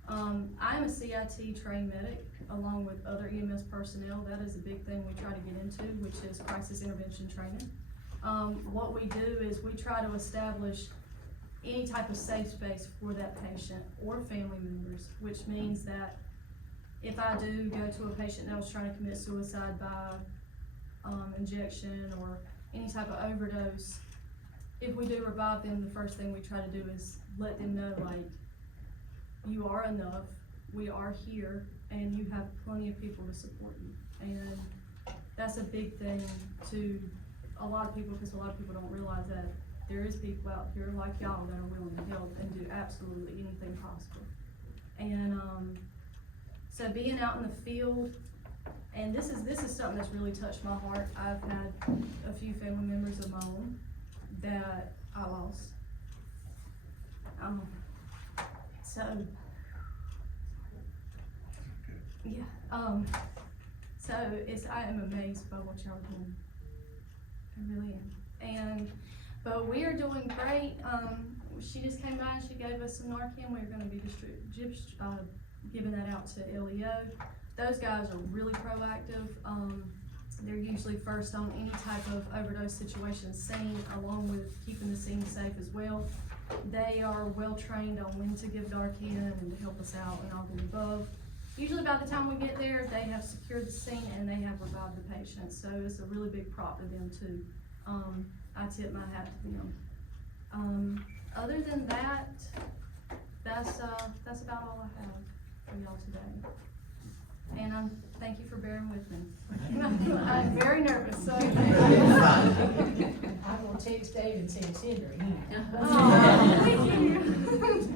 I'm a CIT trained medic, along with other EMS personnel. That is a big thing we try to get into, which is crisis intervention training. What we do is we try to establish any type of safe space for that patient or family members, which means that if I do go to a patient that was trying to commit suicide by injection or any type of overdose, if we do revive them, the first thing we try to do is let them know, like, you are enough, we are here, and you have plenty of people to support you. And that's a big thing to a lot of people, because a lot of people don't realize that there is people out here like y'all that are willing to help and do absolutely anything possible. And So being out in the field, and this is something that's really touched my heart. I've had a few family members of my own that I lost. So, yeah, so I am amazed by what y'all are doing. I really am. But we are doing great. She just came by and she gave us some Narcan. We're gonna be giving that out to LEO. Those guys are really proactive. They're usually first on any type of overdose situation seen, along with keeping the scene safe as well. They are well trained on when to give Narcan and to help us out and all the above. Usually by the time we get there, they have secured the scene and they have revived the patient. So it's a really big prop to them too. I tip my hat to them. Other than that, that's about all I have for y'all today. And thank you for bearing with me. I'm very nervous, so. I'm gonna text Dave and say send her email. Oh, thank you.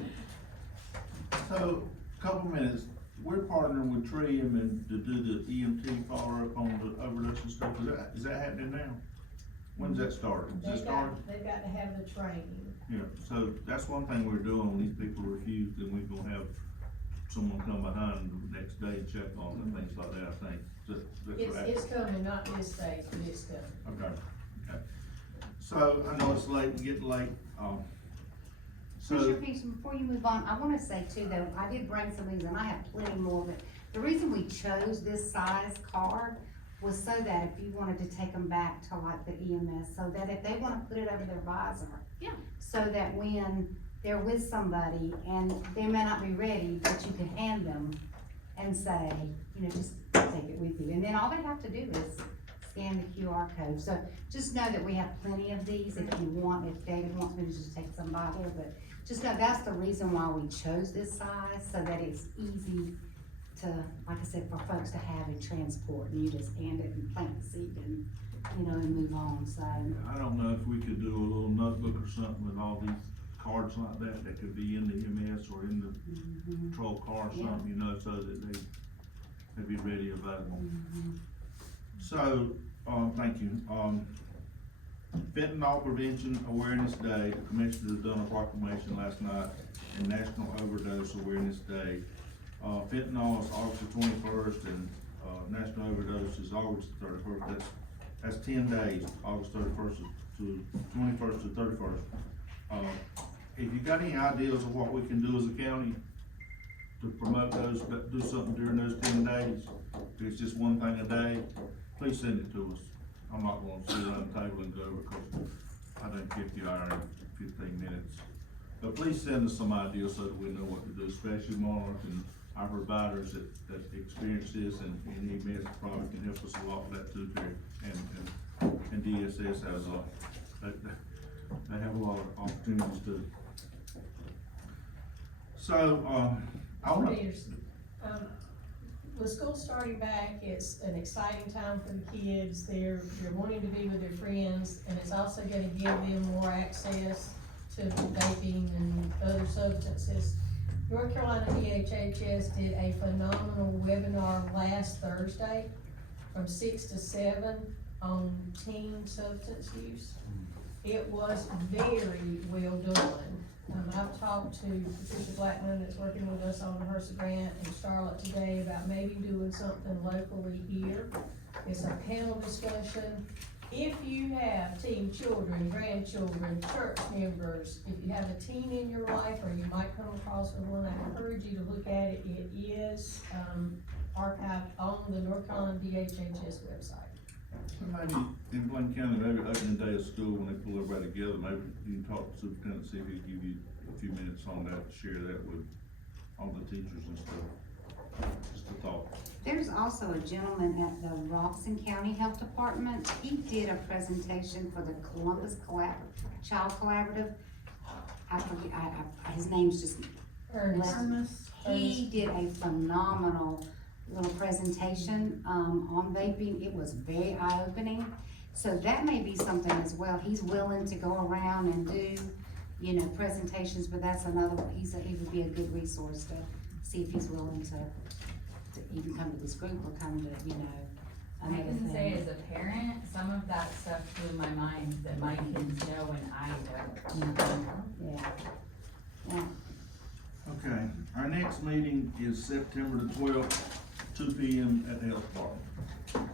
So, couple minutes, we're partnering with Trium and to do the EMT follow-up on the overdose and stuff. Is that happening now? When's that start? Does it start? They've got to have the training. Yeah, so that's one thing we're doing. When these people refuse, then we're gonna have someone come behind the next day and check on them and things like that, I think. It's coming, not this stage, but it's coming. Okay. So, I know it's late, getting late, Commissioner Peterson, before you move on, I wanna say too, though, I did bring some of these, and I have plenty more, but the reason we chose this size card was so that if you wanted to take them back to like the EMS, so that if they wanna put it over their visor. Yeah. So that when they're with somebody and they may not be ready, but you can hand them and say, just take it with you. And then all they have to do is scan the QR code. So just know that we have plenty of these if you want, if David wants me to just take some by there, but just know that's the reason why we chose this size, so that it's easy to, like I said, for folks to have and transport, and you just hand it and plant the seed and, and move on, so. I don't know if we could do a little notebook or something with all these cards like that could be in the EMS or in the patrol car or something, so that they'd be ready available. So, thank you. Fentanyl Prevention Awareness Day, the commissioner done a proclamation last night, and National Overdose Awareness Day. Fentanyl is August the 21st, and National Overdose is August the 31st. That's 10 days, August 31st to 21st to 31st. If you got any ideas of what we can do as a county to promote those, do something during those 10 days, if it's just one thing a day, please send it to us. I'm not gonna sit around the table and go over, because I done 50 hours in 15 minutes. But please send us some ideas so that we know what to do, especially Mark and our providers that experience this, and EMS probably can help us a lot with that too, Terry. And DSS has they have a lot of opportunities too. So, I wanna. With school starting back, it's an exciting time for the kids. They're wanting to be with their friends, and it's also gonna give them more access to vaping and other substances. North Carolina DHHS did a phenomenal webinar last Thursday from 6 to 7 on teen substance use. It was very well done. I've talked to Patricia Blackman, that's working with us on the HRSA grant, and Charlotte today about maybe doing something locally here. It's a panel discussion. If you have teen children, grandchildren, church members, if you have a teen in your life, or you might come across with one, I encourage you to look at it. It is archived on the North Carolina DHHS website. Maybe in Bladen County, maybe opening day of school, when they pull everybody together, maybe you can talk to the superintendent, see if he can give you a few minutes on that, share that with all the teachers and stuff. Just a thought. There's also a gentleman at the Robinson County Health Department. He did a presentation for the Columbus Child Collaborative. I forget, his name's just Ernest. He did a phenomenal little presentation on vaping. It was very eye-opening. So that may be something as well. He's willing to go around and do, presentations, but that's another, he would be a good resource to see if he's willing to to even come to this group or come to, you know, I another can thing. say as a parent, some of that stuff blew my mind that my kids know and I don't. Yeah. Yeah. Okay, our next meeting is September the 12th, 2 p.m. at the health department.